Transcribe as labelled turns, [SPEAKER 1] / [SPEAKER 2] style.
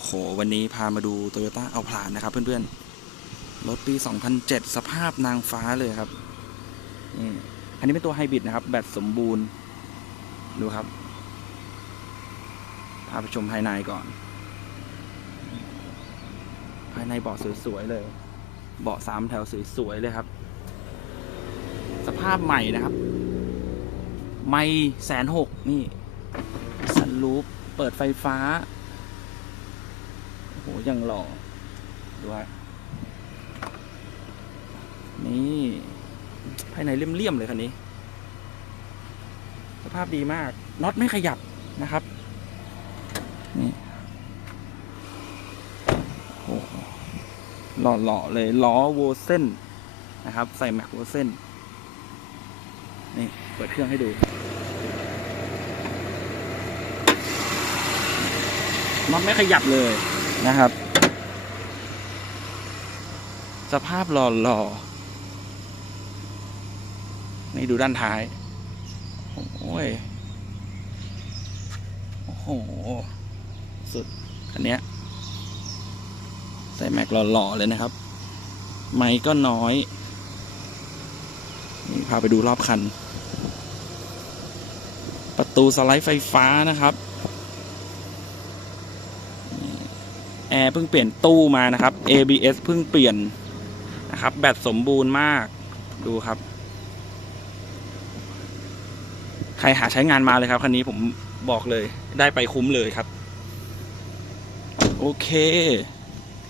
[SPEAKER 1] อ้โห วันนี้พามาดู Toyota เอาผลานนะครับ เพื่อนๆ รถปี 2007 สภาพนางฟ้าเลยครับอันนี้เป็นตัวไฮบริดนะครับ แบตสมบูรณ์ ดูครับ พาไปชมภายในก่อน ภายในเบาะสวยๆเลย เบาะสามแถวสวยๆเลยครับ สภาพใหม่นะครับ ไม่แสนหกนี่สันลูปเปิดไฟฟ้า ยังหล่อดูฮะนี่ภายในเลี่ยมๆเลยคันนี้ สภาพดีมากน็อตไม่ขยับนะครับนี่โอ้โหหล่อๆเลยล้อโวเซนนะครับ ใส่แม็กโวเซนนี่ เปิดเครื่องให้ดูน็อตไม่ขยับเลย นะครับ สภาพหล่อหล่อๆนี่ดูด้านท้าย โอ้ย โอ้โห สุด คันเนี้ยใส่แม็กหล่อๆเลยนะครับ ไม้ก็น้อย นี่พาไปดูรอบคัน ประตูสไลด์ไฟฟ้านะครับ แอร์เพิ่งเปลี่ยนตู้มานะครับ ABS เพิ่งเปลี่ยนนะครับ แบตสมบูรณ์มากดูครับ ใครหาใช้งานมาเลยครับคันนี้ผมบอกเลยได้ไปคุ้มเลยครับ โอเค